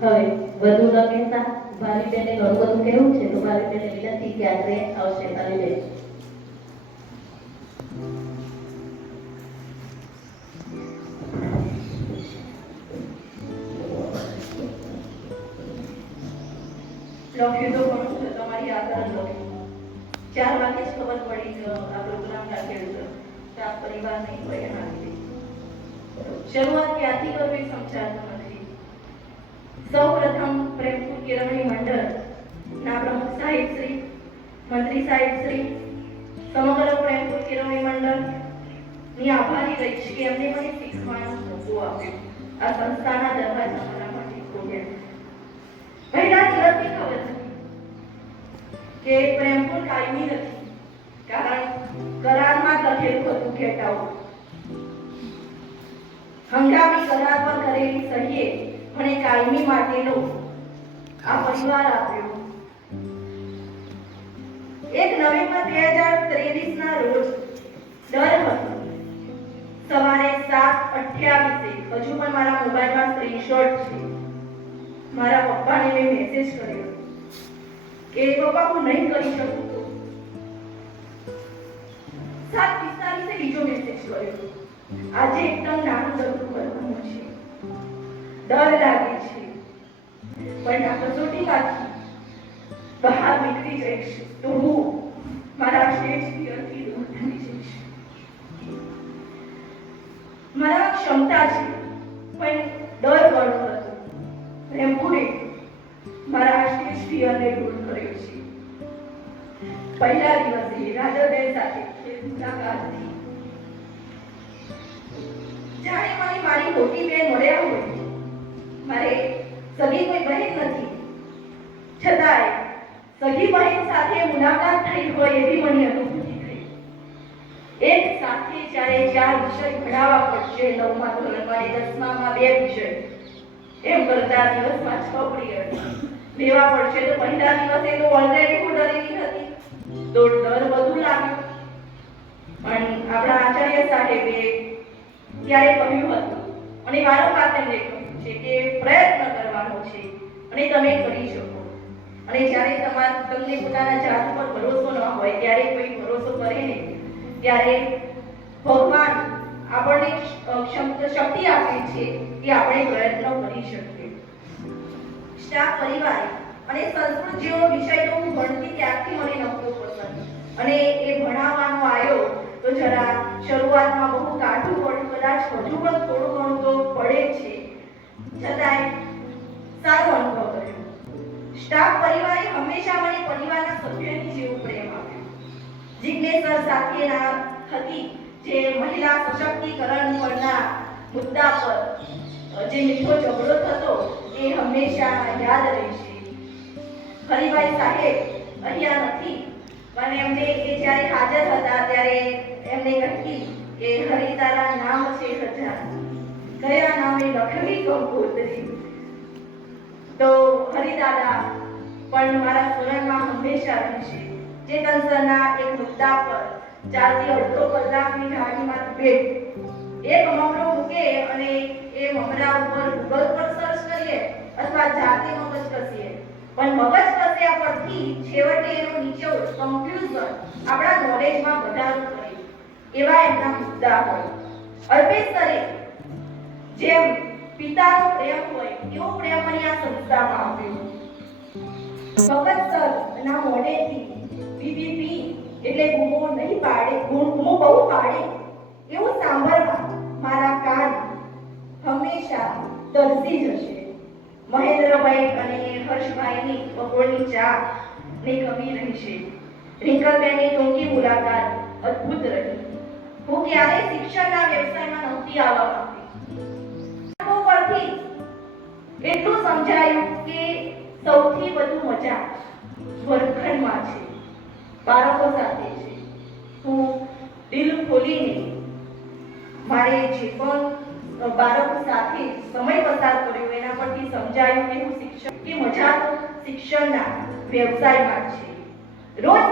હવે વધુ ન કહેતા ભાવીબેને ઘણું બધું કહેવું છે, તો ભાવીબેને વિનંતી કે આજે આવશે તમારી આગળ ચાર વાગે જ ખબર પડી આ પ્રોગ્રામ રાખેલો છે તો પરિવાર શરૂઆત ક્યાંથી કરવી સમજાતું નથી. સૌ પ્રથમ પ્રેમપુર કેળવણી મંડળ ના પ્રમુખ સાહેબ શ્રી મંત્રી સાહેબ શ્રી સમગ્ર પ્રેમપુર કેળવણી મંડળની આભારી રહીશ કે એમને મને શીખવાનો મોકો આપ્યો આ સંસ્થાના દરવાજા મારા માટે ખોલ્યા પહેલા દિવસથી ખબર હતી કે પ્રેમપુર કાયમી નથી કારણ કરારમાં લખેલું હતું ગેટ આઉટ હંગામી કરાર પર કરેલી સહીએ મને કાયમી માટેનો આ પરિવાર આપ્યો. એક નવેમ્બર બે હજાર ત્રેવીસ ના રોજ દર હતો સવારે સાત અઠ્યાવીસે હજુ પણ મારા મોબાઈલમાં સ્ક્રીનશોટ છે. મારા પપ્પાને મેં મેસેજ કર્યો કે પપ્પા હું નહીં કરી શકું સાત પિસ્તાલીસે બીજો મેસેજ કર્યો. આજે એકદમ નાનું દરનું કરવાનું છે. ડર લાગે છે. પણ આ કસોટીમાંથી બહાર નીકળી જઈશ તો હું મારા સ્ટેજ ફિયરથી દૂર થઈ જઈશ. મારા ક્ષમતા છે, પણ ડર ઘણો હતો. રેમ્પુરે મારા સ્ટેજ ફિયરને દૂર કર્યો છે. પહેલા દિવસે રાજાબેન સાથે મુલાકાત થઈ. જાણે મને મારી મોટી બેન મળ્યા હોય. મારે સગી કોઈ બહેન નથી. છતાંય સગી બહેન સાથે મુલાકાત થઈ હોય એવી મને અનુભૂતિ થઈ. એક સાથે જ્યારે ચાર વિષય ભણાવવા પડશે, નવમા ધોરણમાં અને દસમામાં બે વિષય. એમ કરતા દિવસમાં છ પીરિયડ. લેવા પડશે તો પહેલા દિવસે તો ઓલરેડી હું ડરેલી હતી. તો ડર વધુ લાગ્યો. પણ આપણા આચાર્ય સાહેબે ત્યારે કહ્યું હતું. અને વારંવાર તેમને કહ્યું છે કે પ્રયત્ન કરવાનો છે અને તમે કરી શકો. અને જ્યારે તમાર તમને પોતાના જાત પર ભરોસો ન હોય, ત્યારે કોઈ ભરોસો કરે ને ત્યારે ભગવાન આપણને શક્તિ આપે છે કે આપણે પ્રયત્ન કરી શકીએ. સ્ટાફ પરિવાર અને સંસ્કૃત જેવો વિષય તો હું ભણતી ત્યારથી મને નહોતો પસંદ. અને એ ભણાવવાનો આવ્યો તો જરા શરૂઆતમાં બહુ કાઢું પડ્યું કદાચ હજુ પણ થોડું છતાંય સારો અનુભવ કર્યો. સ્ટાફ પરિવારે હંમેશા મને પરિવારના સભ્યની જેવું પ્રેમ આપ્યો. જિજ્ઞેશ્વર સાથેના હતી જે મહિલા સશક્તિકરણ પરના મુદ્દા પર જે મીઠો ઝઘડો થતો એ હંમેશા યાદ રહેશે. હરિભાઈ સાહેબ અહીંયા નથી. અને એમને એ જ્યારે હાજર હતા ત્યારે એમને કહી કે હરિતારા નામ છે હજાર કયા નામે લખવી કંકોત્રી તો હરિદાદા, પણ મારા સ્મરણમાં હંમેશા રહેશે. જે સરના એક મુદ્દા પર ચાલતી અડધો કલાકની ગાડીમાં ભેટ એક મમરો મૂકે અને એ મમરા ઉપર ગૂગલ પર સર્ચ કરીએ અથવા જાતે મગજ કસીએ. પણ મગજ કસ્યા પરથી છેવટે એનો નીચે કન્ક્લુઝન આપણા નોલેજમાં વધારો કરે. એવા એમના મુદ્દા હોય. અલ્પેશ સરે જેમ પિતાનો પ્રેમ હોય, એવો પ્રેમ અહીં આ સંસ્થામાં આપ્યો ભગત સર ના મોઢેથી બીબીપી એટલે ગુમો નહીં પાડે ગુમો બહુ પાડે, એવું સાંભળવા મારા કાન હંમેશા તરસી જશે. મહેન્દ્રભાઈ અને હર્ષભાઈની બપોરની ચા ની કમી છે રિંકલબેનની ટૂંકી મુલાકાત અદ્ભુત રહી. હું ક્યારેય શિક્ષણના વ્યવસાયમાં નહોતી આવવા અનુભવ એટલું સમજાયું કે સૌથી વધુ મજા વર્ગખંડમાં છે. બાળકો સાથે છે. હું દિલ ખોલીને મારે જે પણ બાળકો સાથે સમય પસાર કર્યો એના પરથી સમજાયું કે હું શિક્ષક, કે મજા શિક્ષણના વ્યવસાયમાં છે. રોજ